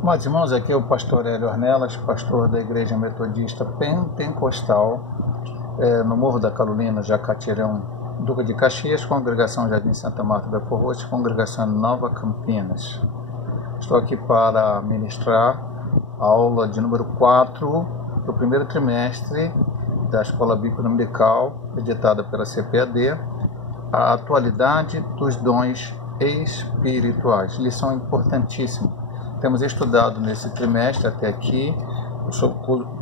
Amados irmãos, aqui é o pastor Hélio Ornelas, pastor da Igreja Metodista Pentecostal, no Morro da Carolina, Jacatirão, Duque de Caxias, congregação Jardim Santa Marta da Porrote, congregação Nova Campinas. Estou aqui para ministrar a aula de número 4 do primeiro trimestre da Escola Bíblica Dominical, editada pela CPAD, a atualidade dos dons espirituais. Lição importantíssima. Temos estudado nesse trimestre até aqui,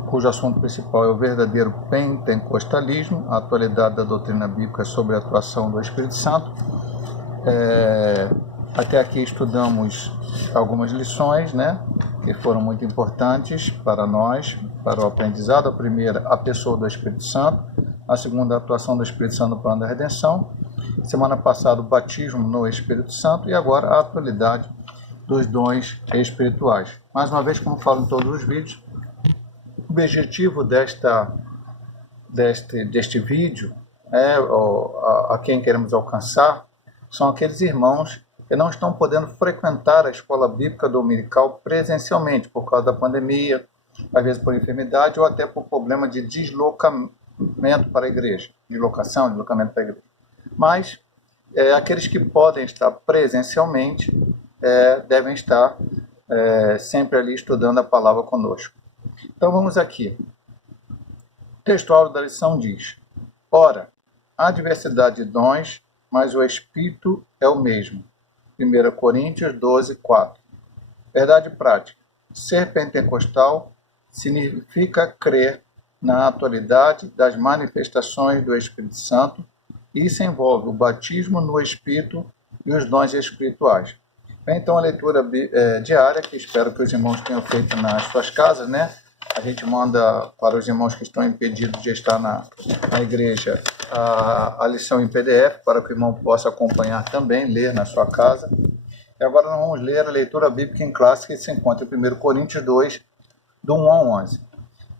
cujo assunto principal é o verdadeiro pentecostalismo, a atualidade da doutrina bíblica sobre a atuação do Espírito Santo. Até aqui estudamos algumas lições, que foram muito importantes para nós, para o aprendizado. A primeira, a pessoa do Espírito Santo. A segunda, a atuação do Espírito Santo no plano da redenção. Semana passada, o batismo no Espírito Santo. E agora, a atualidade dos dons espirituais. Mais uma vez, como falo em todos os vídeos, o objetivo deste vídeo, a quem queremos alcançar, são aqueles irmãos que não estão podendo frequentar a escola bíblica dominical presencialmente, por causa da pandemia, às vezes por enfermidade, ou até por problema de deslocamento para a igreja, deslocamento para a igreja. Mas aqueles que podem estar presencialmente devem estar sempre ali estudando a palavra conosco. Então vamos aqui. O textual da lição diz: ora, há diversidade de dons, mas o Espírito é o mesmo. 1 Coríntios 12, 4. Verdade prática. Ser pentecostal significa crer na atualidade das manifestações do Espírito Santo, e isso envolve o batismo no Espírito e os dons espirituais. Então, a leitura diária, que espero que os irmãos tenham feito nas suas casas, A gente manda para os irmãos que estão impedidos de estar na igreja a lição em PDF, para que o irmão possa acompanhar também, ler na sua casa. E agora nós vamos ler a leitura bíblica em classe, que se encontra em 1 Coríntios 2, do 1 ao 11.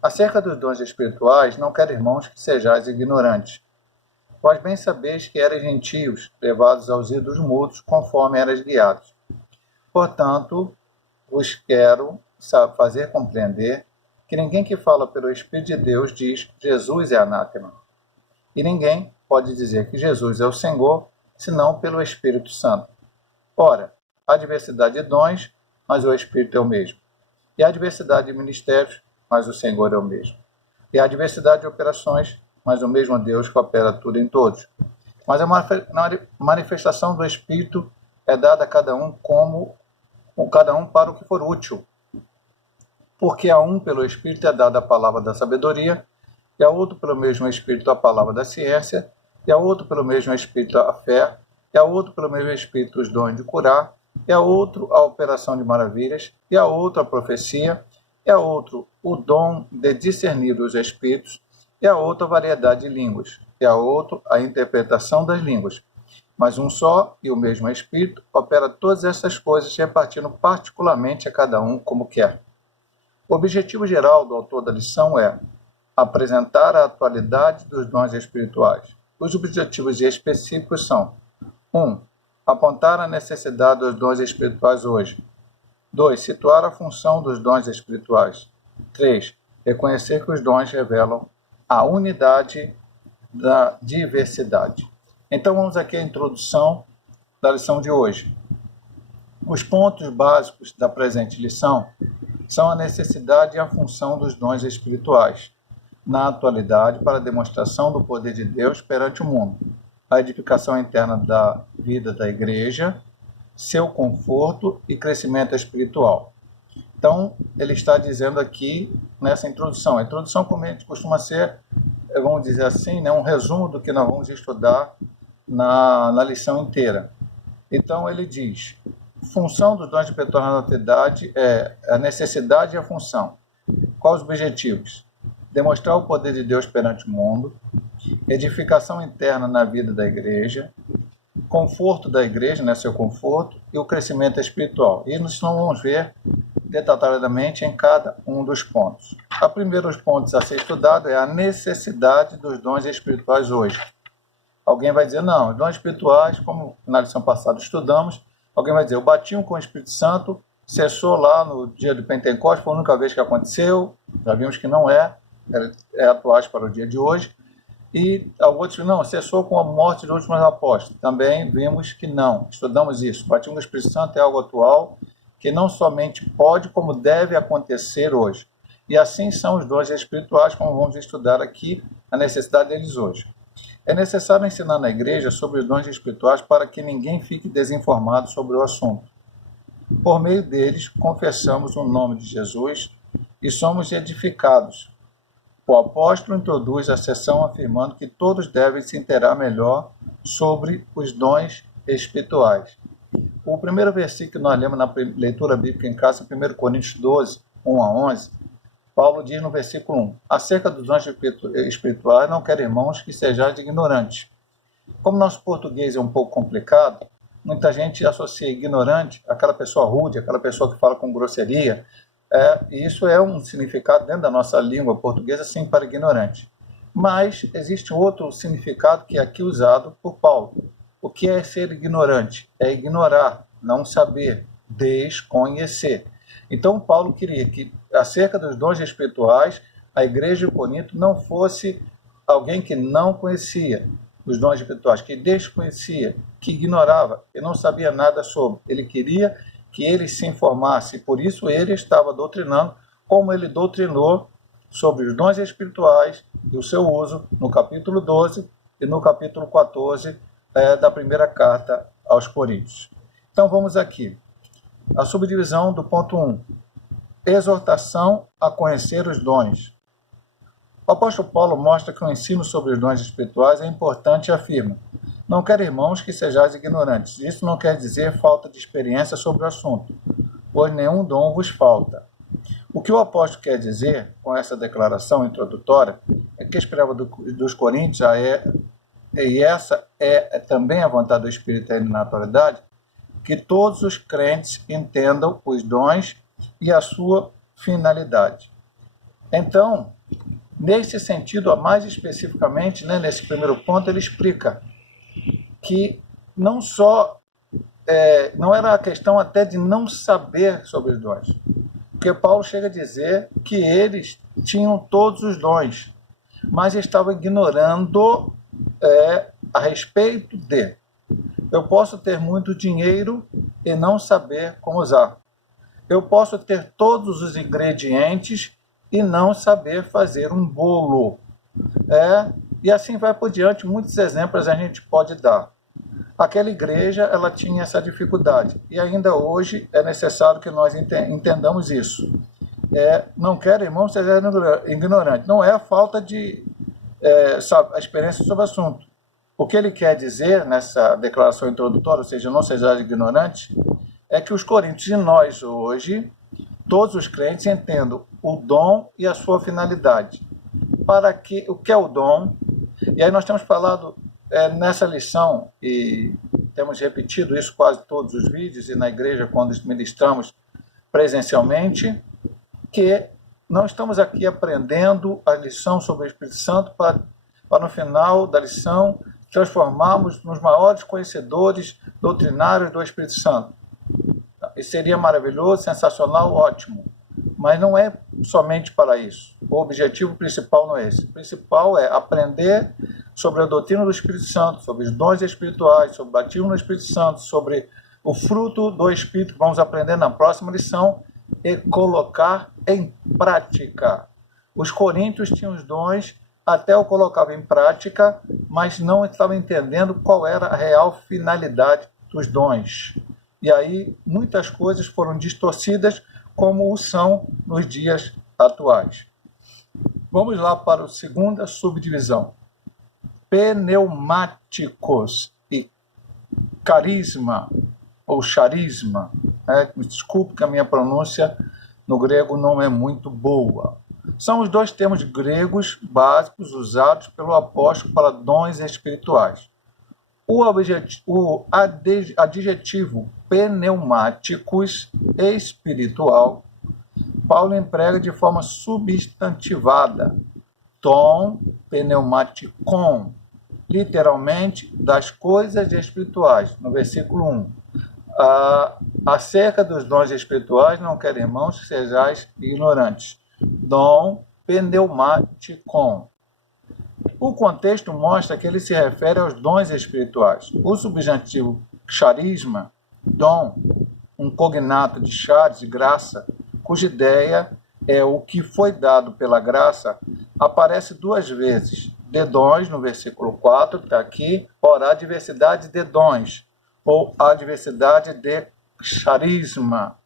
Acerca dos dons espirituais, não quero, irmãos, que sejais ignorantes. Vós bem sabeis que erais gentios, levados aos ídolos mudos, conforme eras guiados. Portanto, vos quero fazer compreender que ninguém que fala pelo Espírito de Deus diz Jesus é anátema. E ninguém pode dizer que Jesus é o Senhor, senão pelo Espírito Santo. Ora, há diversidade de dons, mas o Espírito é o mesmo. E há diversidade de ministérios, mas o Senhor é o mesmo. E há diversidade de operações, mas o mesmo Deus que opera tudo em todos. Mas a manifestação do Espírito é dada a cada um para o que for útil. Porque a um pelo Espírito é dada a palavra da sabedoria, e a outro pelo mesmo Espírito a palavra da ciência, e a outro pelo mesmo Espírito a fé, e a outro pelo mesmo Espírito os dons de curar, e a outro a operação de maravilhas, e a outro a profecia, e a outro o dom de discernir os espíritos, e a outro a variedade de línguas, e a outro a interpretação das línguas. Mas um só e o mesmo Espírito opera todas essas coisas, repartindo particularmente a cada um como quer. O objetivo geral do autor da lição é apresentar a atualidade dos dons espirituais. Os objetivos específicos são: 1. Apontar a necessidade dos dons espirituais hoje. 2. Situar a função dos dons espirituais. 3. Reconhecer que os dons revelam a unidade da diversidade. Então vamos aqui à introdução da lição de hoje. Os pontos básicos da presente lição são a necessidade e a função dos dons espirituais na atualidade para a demonstração do poder de Deus perante o mundo, a edificação interna da vida da igreja, seu conforto e crescimento espiritual. Então, ele está dizendo aqui nessa introdução. A introdução, como a gente costuma ser, vamos dizer assim, um resumo do que nós vamos estudar na lição inteira. Então, ele diz: função dos dons espirituais na atualidade é a necessidade e a função. Quais os objetivos? Demonstrar o poder de Deus perante o mundo, edificação interna na vida da igreja, conforto da igreja, seu conforto, e o crescimento espiritual. E nós vamos ver detalhadamente em cada um dos pontos. O primeiro dos pontos a ser estudado é a necessidade dos dons espirituais hoje. Alguém vai dizer, não, os dons espirituais, como na lição passada estudamos, alguém vai dizer, o batismo com o Espírito Santo cessou lá no dia do Pentecostes, foi a única vez que aconteceu, já vimos que não é atual para o dia de hoje. E outros não, cessou com a morte dos últimos apóstolos. Também vimos que não, estudamos isso. O batismo do Espírito Santo é algo atual, que não somente pode, como deve acontecer hoje. E assim são os dons espirituais, como vamos estudar aqui, a necessidade deles hoje. É necessário ensinar na igreja sobre os dons espirituais para que ninguém fique desinformado sobre o assunto. Por meio deles, confessamos o nome de Jesus e somos edificados. O apóstolo introduz a seção afirmando que todos devem se inteirar melhor sobre os dons espirituais. O primeiro versículo que nós lemos na leitura bíblica em casa, 1 Coríntios 12, 1 a 11, Paulo diz no versículo 1, acerca dos dons espirituais, não quero, irmãos, que sejais ignorantes. Como nosso português é um pouco complicado, muita gente associa ignorante àquela pessoa rude, aquela pessoa que fala com grosseria. E isso é um significado dentro da nossa língua portuguesa, sim, para ignorante. Mas existe outro significado que é aqui usado por Paulo. O que é ser ignorante? É ignorar, não saber, desconhecer. Então, Paulo queria que, acerca dos dons espirituais, a igreja de Corinto não fosse alguém que não conhecia os dons espirituais, que desconhecia, que ignorava, que não sabia nada sobre. Ele queria que eles se informassem, por isso ele estava doutrinando, como ele doutrinou sobre os dons espirituais e o seu uso no capítulo 12 e no capítulo 14 da primeira carta aos Coríntios. Então vamos aqui. A subdivisão do ponto 1. Exortação a conhecer os dons. O apóstolo Paulo mostra que o ensino sobre os dons espirituais é importante e afirma: não quero, irmãos, que sejais ignorantes. Isso não quer dizer falta de experiência sobre o assunto, pois nenhum dom vos falta. O que o apóstolo quer dizer com essa declaração introdutória é que esperava dos coríntios, e essa é também a vontade do Espírito aí na atualidade, que todos os crentes entendam os dons e a sua finalidade. Então, nesse sentido, mais especificamente, nesse primeiro ponto, ele explica que não era a questão até de não saber sobre os dons, porque Paulo chega a dizer que eles tinham todos os dons, mas estavam ignorando a respeito de. Eu posso ter muito dinheiro e não saber como usar. Eu posso ter todos os ingredientes e não saber fazer um bolo. E assim vai por diante, muitos exemplos a gente pode dar. Aquela igreja, ela tinha essa dificuldade, e ainda hoje é necessário que nós entendamos isso. Não quero, irmão, seja ignorante. Não é a falta de a experiência sobre o assunto. O que ele quer dizer nessa declaração introdutória, ou seja, não seja ignorante, é que os coríntios e nós hoje, todos os crentes, entendam o dom e a sua finalidade. O que é o dom? E aí nós temos falado nessa lição, e temos repetido isso quase todos os vídeos, e na igreja quando ministramos presencialmente, que não estamos aqui aprendendo a lição sobre o Espírito Santo para no final da lição transformarmos nos maiores conhecedores doutrinários do Espírito Santo. Isso seria maravilhoso, sensacional, ótimo. Mas não é somente para isso. O objetivo principal não é esse. O principal é aprender sobre a doutrina do Espírito Santo, sobre os dons espirituais, sobre o batismo no Espírito Santo, sobre o fruto do Espírito, que vamos aprender na próxima lição, e colocar em prática. Os coríntios tinham os dons, até o colocavam em prática, mas não estavam entendendo qual era a real finalidade dos dons. E aí muitas coisas foram distorcidas, como o são nos dias atuais. Vamos lá para a segunda subdivisão. Pneumáticos e carisma, ou charisma. Desculpe que a minha pronúncia no grego não é muito boa. São os dois termos gregos básicos usados pelo apóstolo para dons espirituais. O adjetivo pneumáticos espiritual, Paulo emprega de forma substantivada, ton pneumaticon, literalmente das coisas espirituais, no versículo 1. Acerca dos dons espirituais, não quero, irmãos, que sejais ignorantes. Dom pneumatikon. O contexto mostra que ele se refere aos dons espirituais. O substantivo charisma, dom, um cognato de charis, de graça, cuja ideia é o que foi dado pela graça, aparece duas vezes. De dons, no versículo 4, está aqui, ora, a diversidade de dons, ou a diversidade de charisma.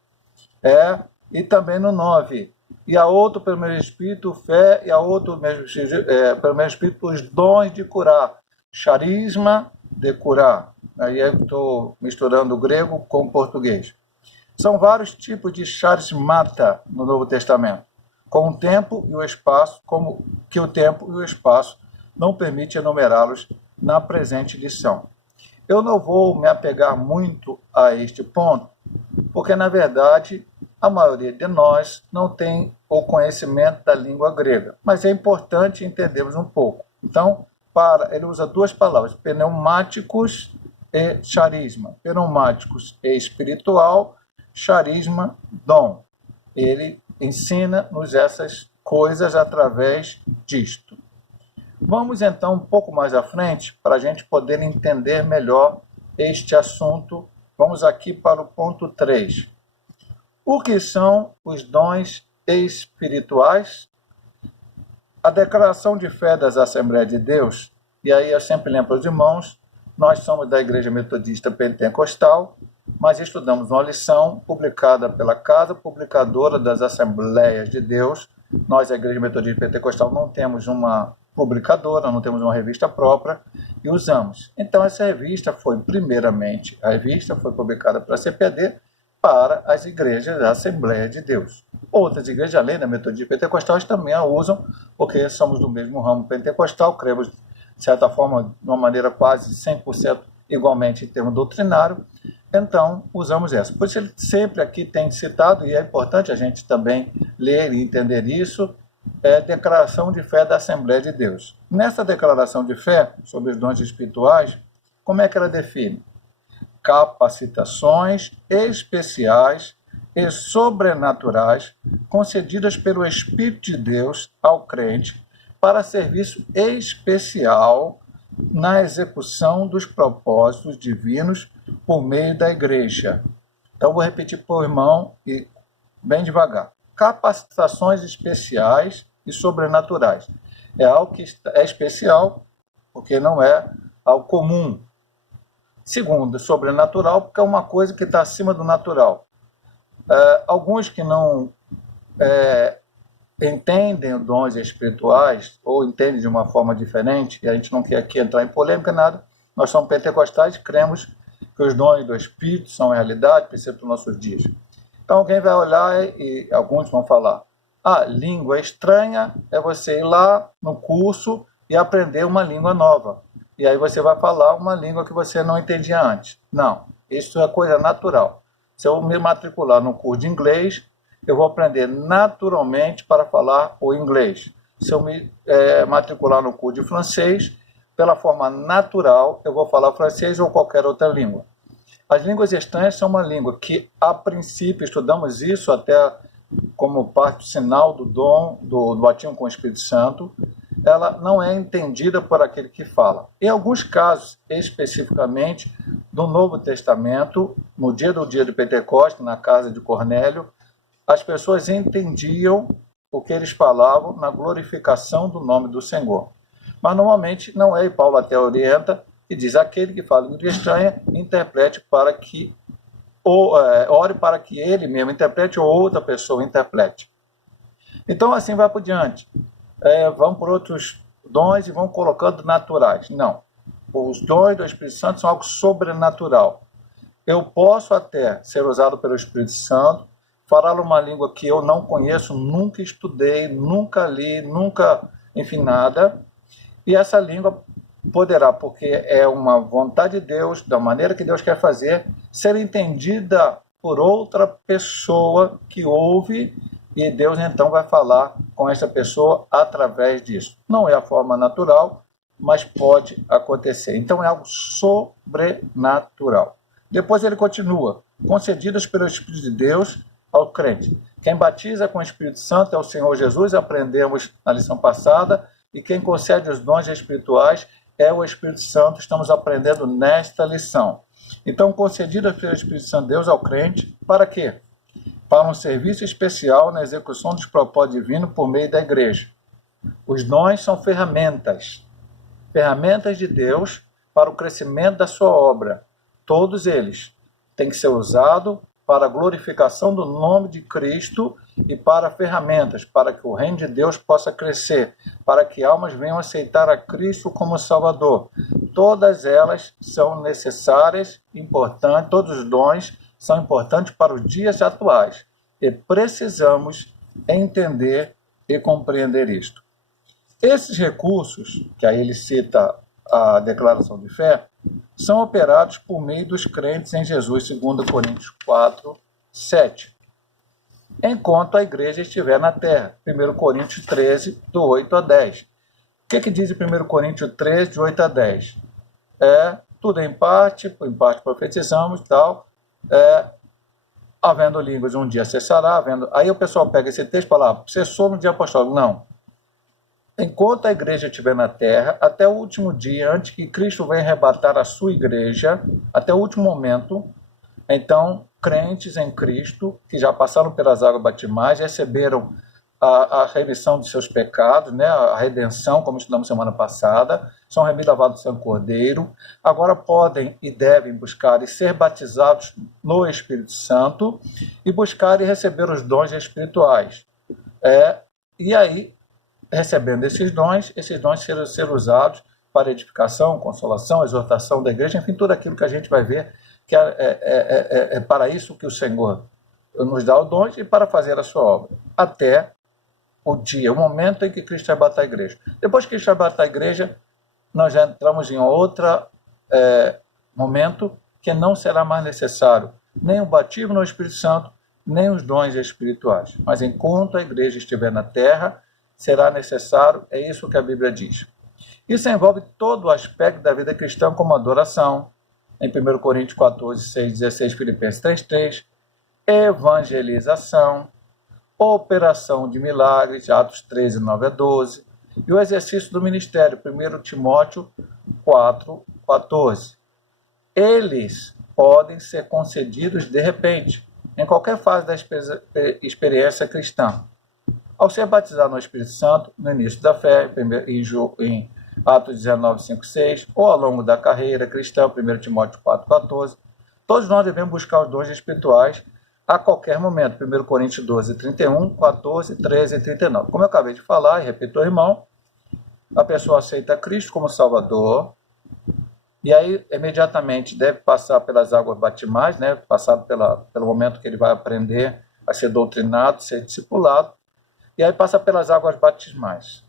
E também no 9. E a outro, pelo mesmo Espírito, fé, e a outro, pelo mesmo Espírito, os dons de curar. Charisma de curar. Aí eu estou misturando o grego com o português. São vários tipos de charismata no Novo Testamento, com o tempo e o espaço, como que o tempo e o espaço não permitem enumerá-los na presente lição. Eu não vou me apegar muito a este ponto, porque, na verdade, a maioria de nós não tem o conhecimento da língua grega, mas é importante entendermos um pouco. Então, ele usa duas palavras, pneumáticos e charisma. Pneumáticos é espiritual, charisma, dom. Ele ensina-nos essas coisas através disto. Vamos então um pouco mais à frente para a gente poder entender melhor este assunto. Vamos aqui para o ponto 3. O que são os dons espirituais? A declaração de fé das Assembleias de Deus, e aí eu sempre lembro aos irmãos, nós somos da Igreja Metodista Pentecostal, mas estudamos uma lição publicada pela Casa Publicadora das Assembleias de Deus. Nós, a Igreja Metodista Pentecostal, não temos uma publicadora, não temos uma revista própria e usamos. Então, essa revista foi, primeiramente, a revista foi publicada pela CPD para as igrejas da Assembleia de Deus. Outras igrejas, além da Metodista Pentecostal, também a usam, porque somos do mesmo ramo pentecostal, cremos, de certa forma, de uma maneira quase 100% igualmente em termos doutrinário, então usamos essa. Por isso ele sempre aqui tem citado, e é importante a gente também ler e entender isso, é a declaração de fé da Assembleia de Deus. Nessa declaração de fé sobre os dons espirituais, como é que ela define? Capacitações especiais e sobrenaturais concedidas pelo Espírito de Deus ao crente para serviço especial na execução dos propósitos divinos por meio da igreja. Então, vou repetir para o irmão e bem devagar. Capacitações especiais e sobrenaturais. É algo que é especial, porque não é algo comum. Segundo, sobrenatural, porque é uma coisa que está acima do natural. Alguns que não entendem os dons espirituais, ou entendem de uma forma diferente, e a gente não quer aqui entrar em polêmica, nada, nós somos pentecostais e cremos que os dons do Espírito são realidade, princípio dos nossos dias. Então alguém vai olhar e alguns vão falar, língua estranha é você ir lá no curso e aprender uma língua nova. E aí você vai falar uma língua que você não entendia antes. Não, isso é coisa natural. Se eu me matricular no curso de inglês, eu vou aprender naturalmente para falar o inglês. Se eu me matricular no curso de francês, pela forma natural, eu vou falar francês ou qualquer outra língua. As línguas estranhas são uma língua que, a princípio, estudamos isso até como parte do sinal do dom, do batismo com o Espírito Santo, ela não é entendida por aquele que fala. Em alguns casos, especificamente, do Novo Testamento, no dia de Pentecostes, na casa de Cornélio, as pessoas entendiam o que eles falavam na glorificação do nome do Senhor. Mas normalmente não é, e Paulo até orienta, e diz, aquele que fala língua estranha, interprete para que, ore para que ele mesmo interprete ou outra pessoa interprete. Então assim vai por diante. Vão por outros dons e vão colocando naturais. Não. Os dons do Espírito Santo são algo sobrenatural. Eu posso até ser usado pelo Espírito Santo, falar uma língua que eu não conheço, nunca estudei, nunca li, nunca, enfim, nada. E essa língua poderá, porque é uma vontade de Deus, da maneira que Deus quer fazer, ser entendida por outra pessoa que ouve, e Deus então vai falar com essa pessoa através disso. Não é a forma natural, mas pode acontecer. Então é algo sobrenatural. Depois ele continua, concedidas pelo Espírito de Deus ao crente. Quem batiza com o Espírito Santo é o Senhor Jesus, aprendemos na lição passada, e quem concede os dons espirituais é o Espírito Santo, estamos aprendendo nesta lição. Então, concedidas pelo Espírito Santo de Deus ao crente, para quê? Para um serviço especial na execução dos propósitos divinos por meio da igreja. Os dons são ferramentas de Deus para o crescimento da sua obra. Todos eles têm que ser usados para a glorificação do nome de Cristo e para ferramentas, para que o reino de Deus possa crescer, para que almas venham aceitar a Cristo como Salvador. Todas elas são necessárias, importantes, todos os dons são importantes para os dias atuais. E precisamos entender e compreender isto. Esses recursos, que aí ele cita a declaração de fé, são operados por meio dos crentes em Jesus, 2 Coríntios 4, 7. Enquanto a igreja estiver na terra, 1 Coríntios 13, do 8 a 10. O que diz em 1 Coríntios 13, de 8 a 10? Tudo em parte profetizamos e tal, havendo línguas um dia cessará, Aí o pessoal pega esse texto e fala, cessou no dia apostólico. Não. Enquanto a igreja estiver na terra, até o último dia, antes que Cristo venha arrebatar a sua igreja, até o último momento, então, crentes em Cristo, que já passaram pelas águas batismais, receberam a remissão de seus pecados, né, a redenção, como estudamos semana passada, são remidos lavados do sangue do Cordeiro, agora podem e devem buscar e ser batizados no Espírito Santo e buscar e receber os dons espirituais. E aí, recebendo esses dons ser usados para edificação, consolação, exortação da igreja, enfim, tudo aquilo que a gente vai ver, que é para isso que o Senhor nos dá os dons e para fazer a sua obra, até o momento em que Cristo arrebatar a igreja. Depois que Cristo arrebatar a igreja, nós já entramos em outro momento que não será mais necessário nem o batismo no Espírito Santo, nem os dons espirituais. Mas enquanto a igreja estiver na terra, será necessário, é isso que a Bíblia diz. Isso envolve todo o aspecto da vida cristã, como adoração, em 1 Coríntios 14, 6, 16, Filipenses 3, 3, evangelização, operação de milagres, Atos 13, 9 a 12, e o exercício do ministério, 1 Timóteo 4, 14. Eles podem ser concedidos de repente, em qualquer fase da experiência cristã. Ao ser batizado no Espírito Santo, no início da fé, em Atos 19, 5, 6, ou ao longo da carreira cristã, 1 Timóteo 4, 14, todos nós devemos buscar os dons espirituais a qualquer momento. 1 Coríntios 12, 31, 14, 13 e 39. Como eu acabei de falar, e repito ao irmão, a pessoa aceita Cristo como Salvador, e aí imediatamente deve passar pelas águas batismais, né? Passar pelo momento que ele vai aprender a ser doutrinado, ser discipulado, e aí passa pelas águas batismais.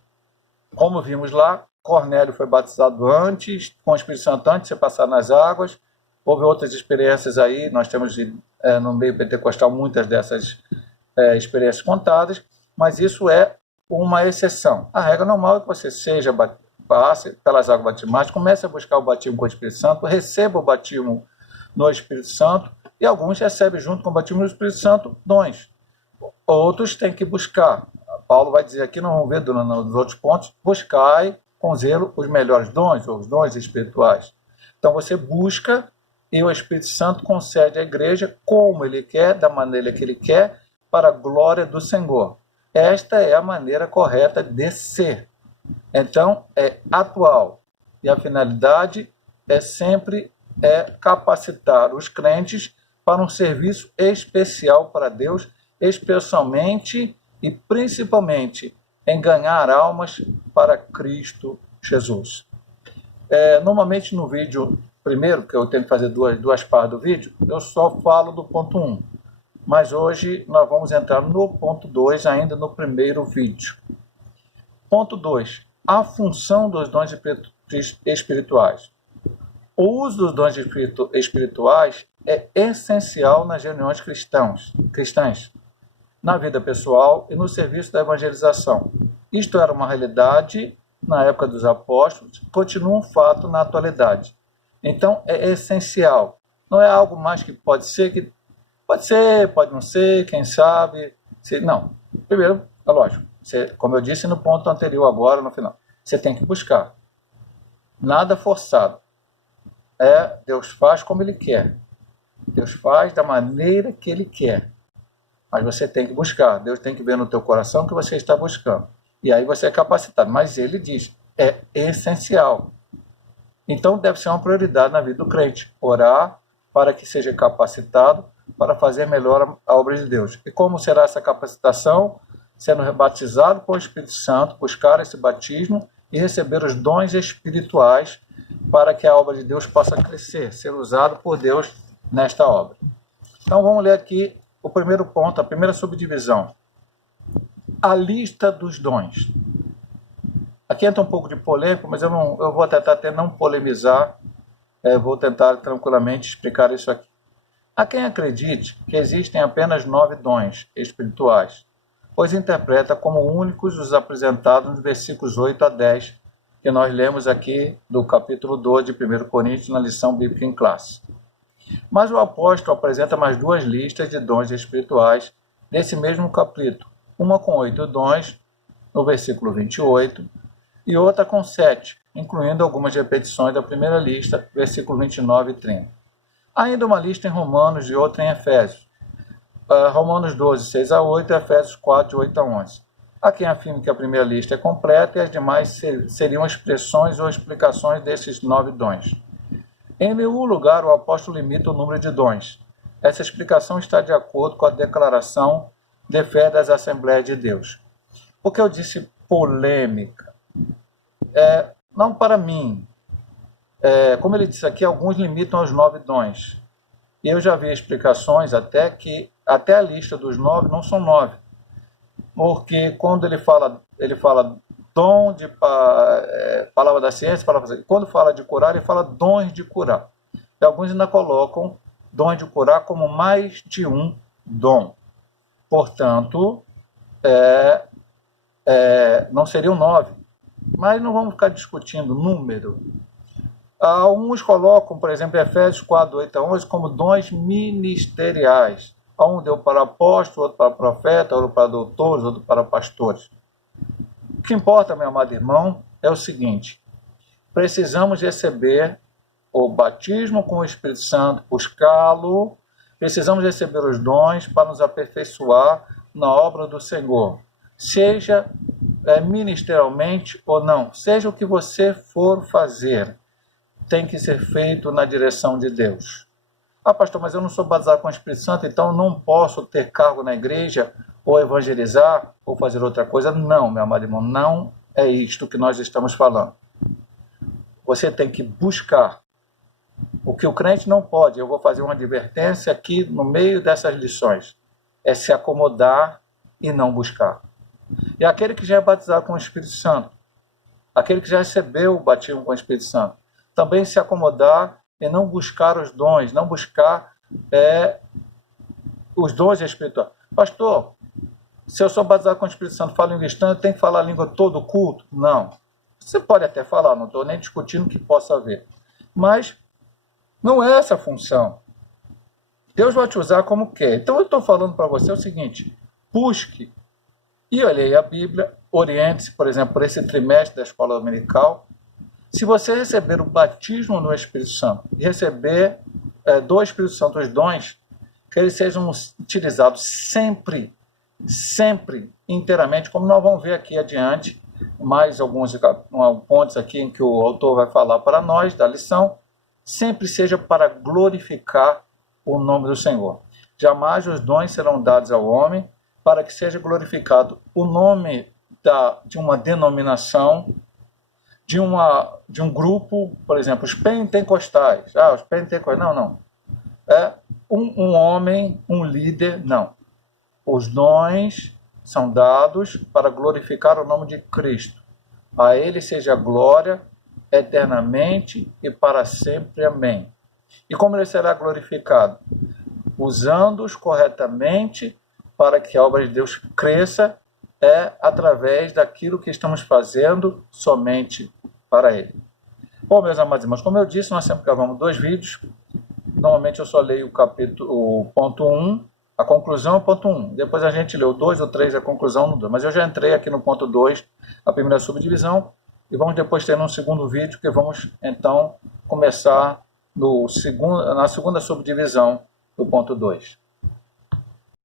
Como vimos lá, Cornélio foi batizado antes, com o Espírito Santo antes de ser passado nas águas. Houve outras experiências aí, nós temos no meio pentecostal muitas dessas experiências contadas, mas isso é uma exceção. A regra normal é que você passe pelas águas batismais, comece a buscar o batismo com o Espírito Santo, receba o batismo no Espírito Santo, e alguns recebem junto com o batismo no Espírito Santo dons. Outros têm que buscar. Paulo vai dizer aqui, não vamos ver nos outros pontos, buscai com zelo os melhores dons, ou os dons espirituais. Então você busca e o Espírito Santo concede à igreja como ele quer, da maneira que ele quer, para a glória do Senhor. Esta é a maneira correta de ser. Então, é atual. E a finalidade é sempre capacitar os crentes para um serviço especial para Deus, especialmente e principalmente em ganhar almas para Cristo Jesus. Normalmente no vídeo, primeiro, que eu tenho que fazer duas partes do vídeo, eu só falo do ponto 1. Mas hoje nós vamos entrar no ponto 2, ainda no primeiro vídeo. Ponto 2. A função dos dons espirituais. O uso dos dons espirituais é essencial nas reuniões cristãs, na vida pessoal e no serviço da evangelização. Isto era uma realidade na época dos apóstolos, continua um fato na atualidade. Então, é essencial. Não é algo mais que pode ser, pode não ser, quem sabe. Não. Primeiro, é lógico, como eu disse no ponto anterior agora, no final, você tem que buscar. Nada forçado. Deus faz como Ele quer. Deus faz da maneira que Ele quer. Mas você tem que buscar. Deus tem que ver no teu coração o que você está buscando. E aí você é capacitado. Mas Ele diz, é essencial. Então deve ser uma prioridade na vida do crente. Orar para que seja capacitado para fazer melhor a obra de Deus. E como será essa capacitação? Sendo batizado com o Espírito Santo, buscar esse batismo e receber os dons espirituais para que a obra de Deus possa crescer, ser usado por Deus nesta obra. Então vamos ler aqui o primeiro ponto, a primeira subdivisão. A lista dos dons. Aqui entra um pouco de polêmico, mas eu vou tentar até não polemizar, vou tentar tranquilamente explicar isso aqui. Há quem acredite que existem apenas 9 dons espirituais, pois interpreta como únicos os apresentados nos versículos 8 a 10, que nós lemos aqui do capítulo 12 de 1 Coríntios na lição bíblica em classe. Mas o apóstolo apresenta mais 2 listas de dons espirituais nesse mesmo capítulo, uma com 8 dons, no versículo 28, e outra com 7, incluindo algumas repetições da primeira lista, versículo 29 e 30. Há ainda uma lista em Romanos e outra em Efésios. Romanos 12, 6 a 8 e Efésios 4, de 8 a 11. Há quem afirme que a primeira lista é completa e as demais seriam expressões ou explicações desses 9 dons. Em nenhum lugar o apóstolo limita o número de dons. Essa explicação está de acordo com a declaração de fé das Assembleias de Deus. O que eu disse polêmica? Não para mim. Como ele disse aqui, alguns limitam aos 9 dons. E eu já vi explicações até que até a lista dos 9 não são 9. Porque quando ele fala dom de palavra da ciência, quando fala de curar, ele fala dons de curar. E alguns ainda colocam dons de curar como mais de um dom. Portanto, não seriam 9. Mas não vamos ficar discutindo número. Alguns colocam, por exemplo, Efésios 4, 8 a 11, como dons ministeriais. Um deu para apóstolo, outro para profeta, outro para doutores, outro para pastores. O que importa, meu amado irmão, é o seguinte: precisamos receber o batismo com o Espírito Santo, buscá-lo, precisamos receber os dons para nos aperfeiçoar na obra do Senhor. Seja ministerialmente ou não, seja o que você for fazer, tem que ser feito na direção de Deus. Pastor, mas eu não sou batizado com o Espírito Santo, então não posso ter cargo na igreja, ou evangelizar, ou fazer outra coisa. Não, meu amado irmão, não é isto que nós estamos falando. Você tem que buscar. O que o crente não pode, eu vou fazer uma advertência aqui no meio dessas lições, é se acomodar e não buscar. E aquele que já é batizado com o Espírito Santo, aquele que já recebeu o batismo com o Espírito Santo, também se acomodar e não buscar os dons, não buscar os dons espirituais. Pastor, se eu sou batizado com o Espírito Santo, falo em língua estranha, eu tenho que falar a língua todo o culto? Não. Você pode até falar, não estou nem discutindo que possa haver. Mas não é essa a função. Deus vai te usar como quer. Então eu estou falando para você o seguinte: busque e olhei a Bíblia, oriente-se, por exemplo, por esse trimestre da escola dominical. Se você receber o batismo no Espírito Santo e receber do Espírito Santo os dons, que eles sejam utilizados sempre, inteiramente, como nós vamos ver aqui adiante, mais alguns pontos aqui em que o autor vai falar para nós da lição, sempre seja para glorificar o nome do Senhor. Jamais os dons serão dados ao homem para que seja glorificado o nome de uma denominação, de um grupo, por exemplo, os pentecostais. Os pentecostais, não. Um homem, um líder, não. Os dons são dados para glorificar o nome de Cristo. A Ele seja glória eternamente e para sempre. Amém. E como Ele será glorificado? Usando-os corretamente para que a obra de Deus cresça, através daquilo que estamos fazendo somente para Ele. Bom, meus amados irmãos, como eu disse, nós sempre gravamos 2 vídeos. normalmente eu só leio o ponto 1, a conclusão é o ponto 1. Depois a gente lê o 2 ou 3, a conclusão no 2. Mas eu já entrei aqui no ponto 2, a primeira subdivisão, e vamos depois ter um segundo vídeo que vamos então começar na segunda subdivisão do ponto 2.